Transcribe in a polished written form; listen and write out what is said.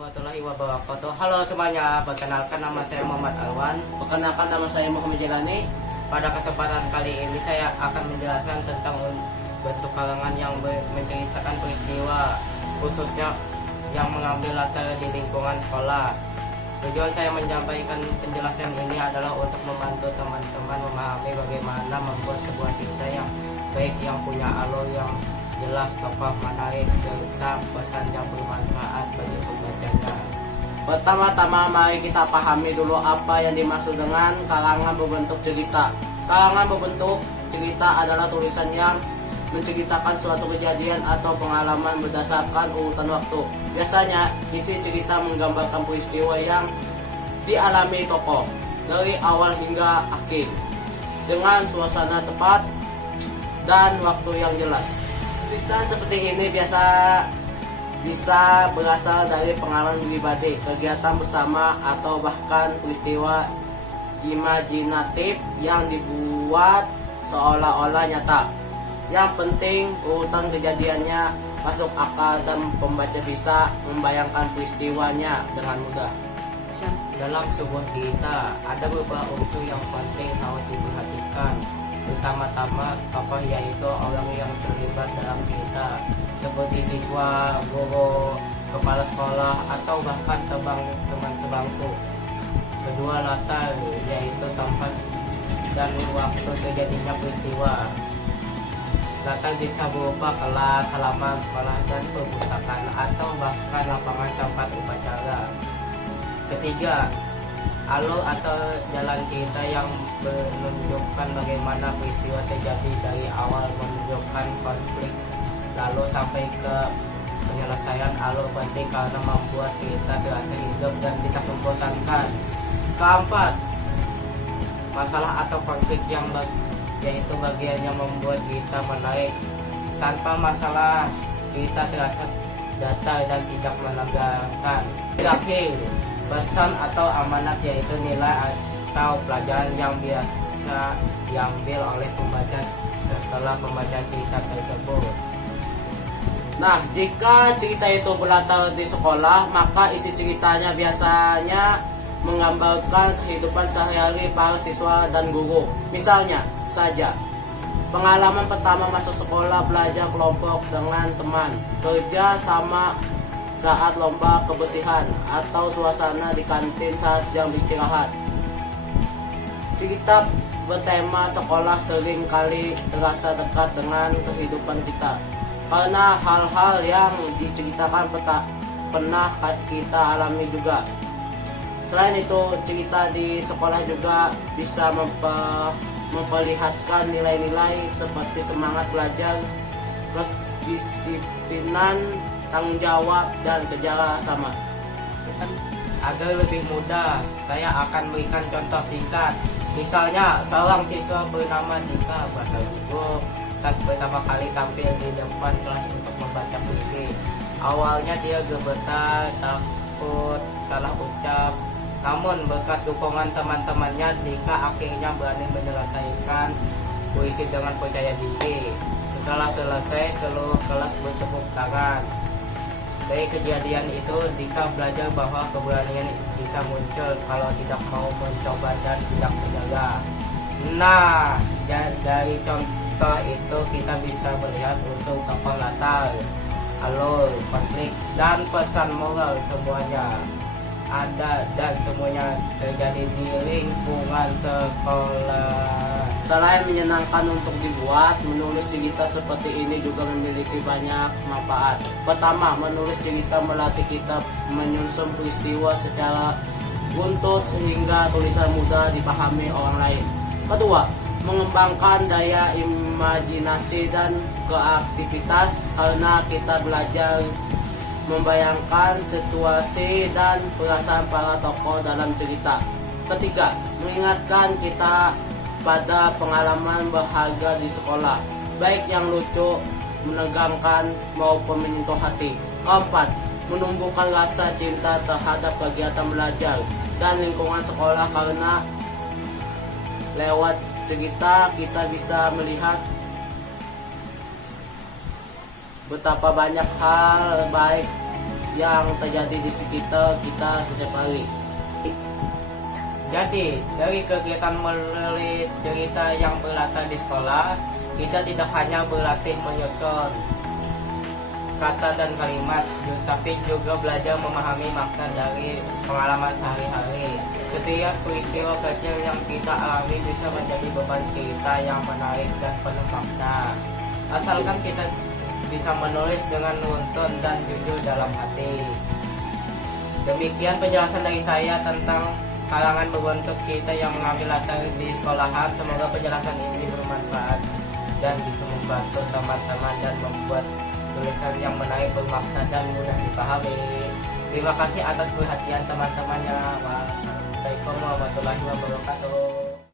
warahmatullahi wabarakatuh. Halo semuanya, perkenalkan nama saya Muhammad Alwan. Perkenalkan nama saya Muhammad Jalani. Pada kesempatan kali ini saya akan menjelaskan tentang bentuk karangan yang menceritakan peristiwa, khususnya yang mengambil latar di lingkungan sekolah. Tujuan saya menyampaikan penjelasan ini adalah untuk membantu teman-teman memahami bagaimana membuat sebuah cerita yang baik, yang punya alur yang jelas, tokoh menarik, serta pesan yang bermanfaat bagi pembacanya. Pertama-tama mari kita pahami dulu apa yang dimaksud dengan karangan berbentuk cerita. Karangan berbentuk cerita adalah tulisan yang menceritakan suatu kejadian atau pengalaman berdasarkan urutan waktu. Biasanya isi cerita menggambarkan peristiwa yang dialami tokoh dari awal hingga akhir dengan suasana tepat dan waktu yang jelas. Tulisan seperti ini bisa berasal dari pengalaman pribadi, kegiatan bersama, atau bahkan peristiwa imajinatif yang dibuat seolah-olah nyata. Yang penting urutan kejadiannya masuk akal dan pembaca bisa membayangkan peristiwanya dengan mudah. Dalam sebuah cerita ada beberapa unsur yang penting harus diperhatikan. Pertama-tama tokoh, yaitu orang yang terlibat dalam cerita, seperti siswa, guru, kepala sekolah, atau bahkan teman sebangku. Kedua, latar, yaitu tempat dan waktu terjadinya peristiwa. Latar bisa berupa kelas, halaman sekolah, dan perpustakaan, atau bahkan lapangan tempat upacara. Ketiga, alur atau jalan cerita yang menunjukkan bagaimana peristiwa terjadi dari awal, menunjukkan konflik lalu sampai ke penyelesaian. Alur penting karena membuat cerita terasa hidup dan tidak membosankan. Keempat, masalah atau konflik yaitu bagian yang membuat cerita menarik. Tanpa masalah, cerita terasa datar dan tidak menegangkan. Terakhir, pesan atau amanat, yaitu nilai atau pelajaran yang biasa diambil oleh pembaca setelah membaca cerita tersebut. Nah, jika cerita itu berlatar di sekolah, maka isi ceritanya biasanya menggambarkan kehidupan sehari-hari para siswa dan guru. Misalnya saja, pengalaman pertama masuk sekolah, belajar kelompok dengan teman, kerja sama saat lomba kebersihan, atau suasana di kantin saat jam istirahat. Cerita bertema sekolah sering kali terasa dekat dengan kehidupan kita, karena hal-hal yang diceritakan pernah kita alami juga. Selain itu, cerita di sekolah juga bisa memperlihatkan nilai-nilai seperti semangat belajar, kedisiplinan, tanggung jawab, dan kerja sama. Agar lebih mudah, saya akan berikan contoh singkat. Misalnya, seorang siswa bernama Dika bahasa gugup saat pertama kali tampil di depan kelas untuk membaca puisi. Awalnya dia gemetar, takut, salah ucap. Namun berkat dukungan teman-temannya, Dika akhirnya berani menyelesaikan puisi dengan percaya diri. Setelah selesai, seluruh kelas bertepuk tangan. Dari kejadian itu, Dika belajar bahwa keberanian bisa muncul kalau tidak mau mencoba dan tidak menjaga. Nah, dari contoh itu kita bisa melihat unsur tokoh latar, alur, konflik, dan pesan moral semuanya ada dan semuanya terjadi di lingkungan sekolah. Selain menyenangkan untuk dibuat, menulis cerita seperti ini juga memiliki banyak manfaat. Pertama, menulis cerita melatih kita menyusun peristiwa secara buntut sehingga tulisan mudah dipahami orang lain. Kedua, mengembangkan daya imajinasi dan kreativitas karena kita belajar membayangkan situasi dan perasaan para tokoh dalam cerita. Ketiga, mengingatkan kita pada pengalaman berharga di sekolah, baik yang lucu, menegangkan, maupun menyentuh hati. Keempat, menumbuhkan rasa cinta terhadap kegiatan belajar dan lingkungan sekolah karena lewat cerita kita bisa melihat betapa banyak hal baik yang terjadi di sekitar kita setiap hari. Jadi, dari kegiatan menulis cerita yang berlatar di sekolah, kita tidak hanya berlatih menyusun kata dan kalimat, tapi juga belajar memahami makna dari pengalaman sehari-hari. Setiap peristiwa kecil yang kita alami bisa menjadi beban cerita yang menarik dan penuh makna. Asalkan kita bisa menulis dengan runtun dan jujur dalam hati. Demikian penjelasan dari saya tentang kalangan berbentuk kita yang mengambil latar di sekolahan. Semoga penjelasan ini bermanfaat dan bisa membantu teman-teman dan membuat tulisan yang menarik, bermakna dan mudah dipahami. Terima kasih atas perhatian teman-temannya. Wassalamualaikum warahmatullahi wabarakatuh.